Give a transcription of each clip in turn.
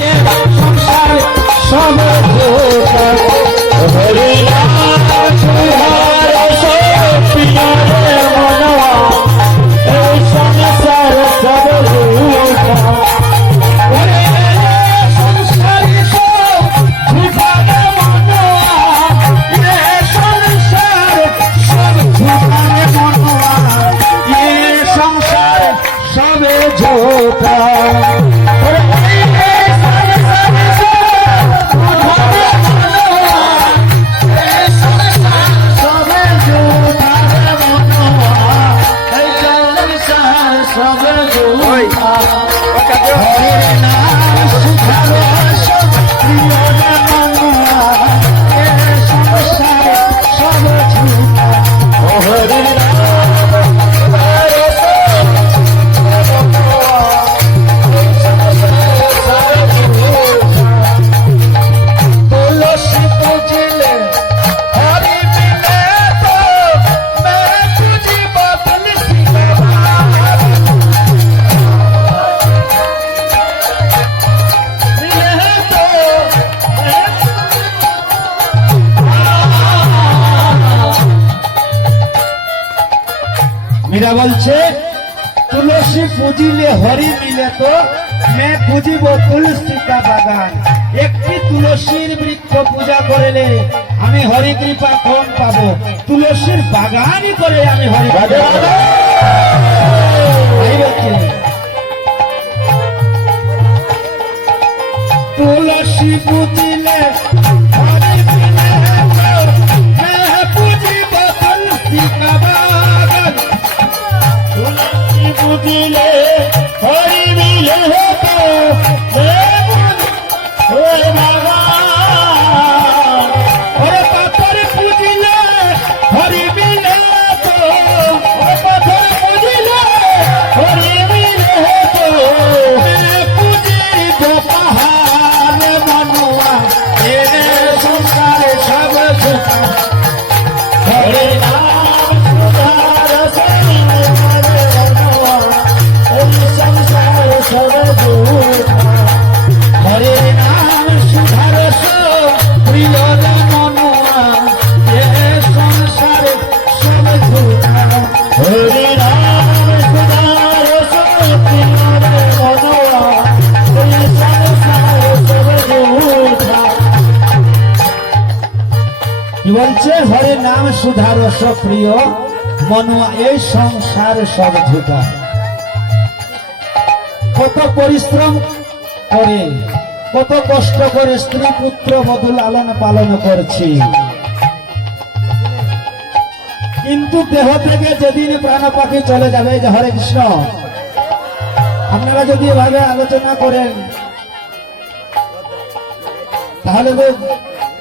সংসার ধোকা হরি মীরা বলছে, তুলসী পুজিলে হরি মিলে তো मैं পুজিব তুলসী কা বাগান। একটি তুলসীর বৃক্ষ পূজা করলে আমি হরি কৃপা কম পাবো। তুলসীর বাগানই করে আমি হরি তুলসী পুজিলে তুলসী কি হরে নাম সুধার প্রিয় মনুয়া এই সংসার সব ঝুঁকা কত পরিশ্রম করে, কত কষ্ট করে স্ত্রী পুত্র বধূ লালন পালন করছি। কিন্তু দেহ থেকে যেদিন প্রাণ পাখি চলে যাবে, যে হরে কৃষ্ণ, আপনারা যদি এভাবে আলোচনা করেন, তাহলে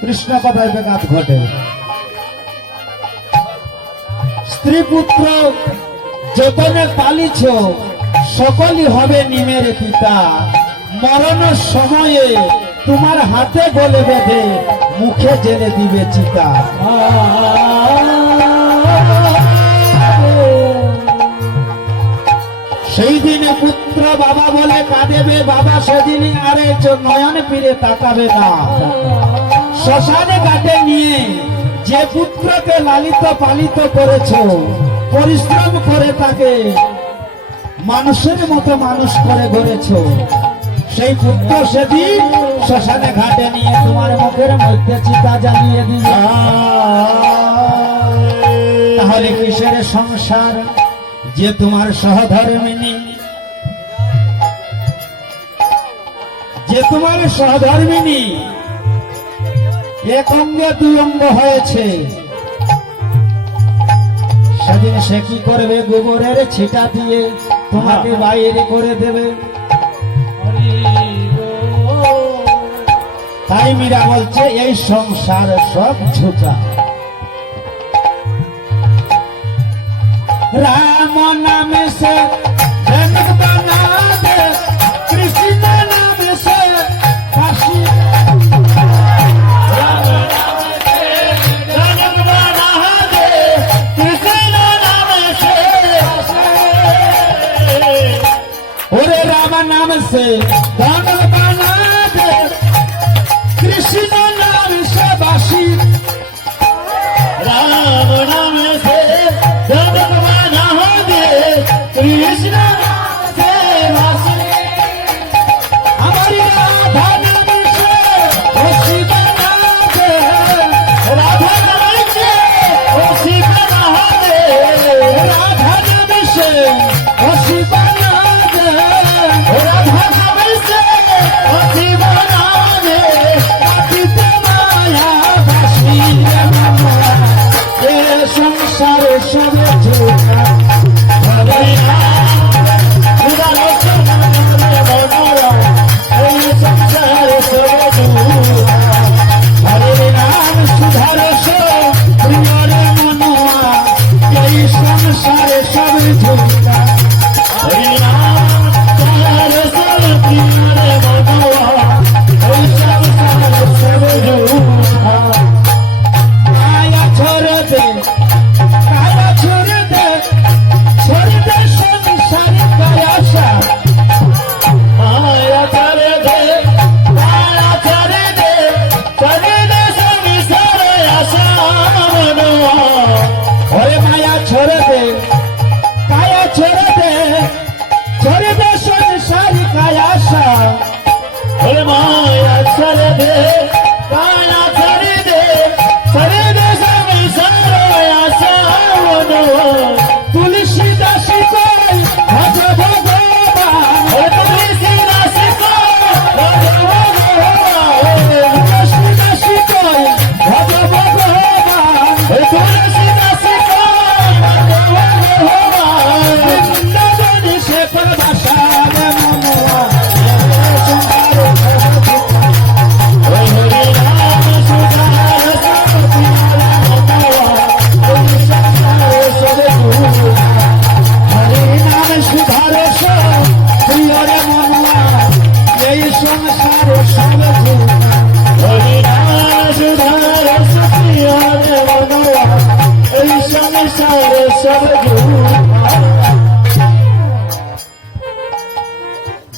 কৃষ্ণ কথায় বেকাত ঘটে। স্ত্রী পুত্র যতনে পালিছ, সকলই হবে নিমের পিতা। মরণ সময়ে তোমার হাতে গলে বেঁধে, মুখে জেনে দিবে চিতা। সেই দিনে পুত্র বাবা বলে কাঁদেবে, বাবা সেদিন আরে নয়ন ফিরে তাকাবে না। শ্মশানে কাটে নিয়ে যে পুত্রকে লালিত পালিত করেছ, পরিশ্রম করে তাকে মানুষের মতো মানুষ করে গড়েছ। সেই পুত্র সেদিন শ্মশানে ঘাটে নিয়ে তোমার মুখের মধ্যে চিতা জ্বালিয়ে দিবে তাহলে কিসের সংসার যে তোমার সহধর্মিনী? যে তোমার সহধর্মিনী এক অঙ্গে হয়েছে। সেদিন সে কি করবে গোবরের ছিটা দিয়ে? তোমাকে হ্যাঁ। বাইরে করে দেবে। তাই মীরা বলছে এই সংসার সব ঝুটা। রাম নামে সে ¡Cámense!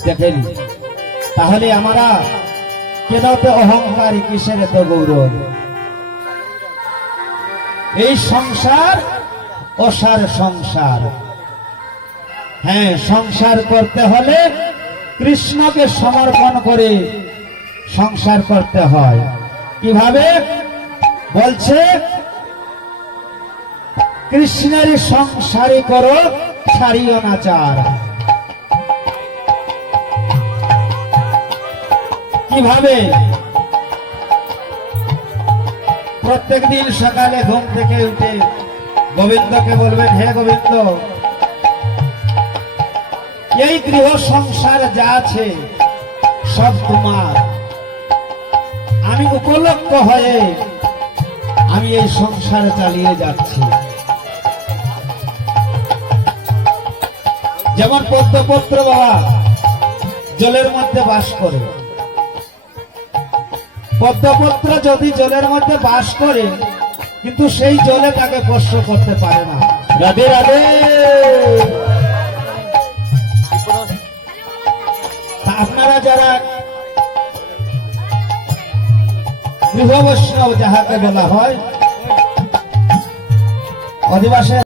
দেখেন, তাহলে আমরা কেন তো অহংকারী কিসের এত গৌরব? এই সংসার অসার সংসার। হ্যাঁ সংসার করতে হলে কৃষ্ণকে সমর্পণ করে সংসার করতে হয়। কীভাবে? বলছে, কৃষ্ণের সংসারী করো, ছাড়িও না চার। কীভাবে? প্রত্যেক দিন সকালে ঘুম থেকে উঠে গোবিন্দকে বলবেন, হে গোবিন্দ এই গৃহ সংসার যা আছে, সব তোমার। আমি উপলক্ষ হয়ে আমি এই সংসার চালিয়ে যাচ্ছি। যেমন পদ্মপত্র বাবা জলের মধ্যে বাস করে। পদ্মপত্র যদি জলের মধ্যে বাস করে, কিন্তু সেই জলে তাকে কষ্ট করতে পারে না। রাধে রাধে। আপনারা যারা গৃহবৈষ্ণব যাহাকে বলা হয় অধিবাসে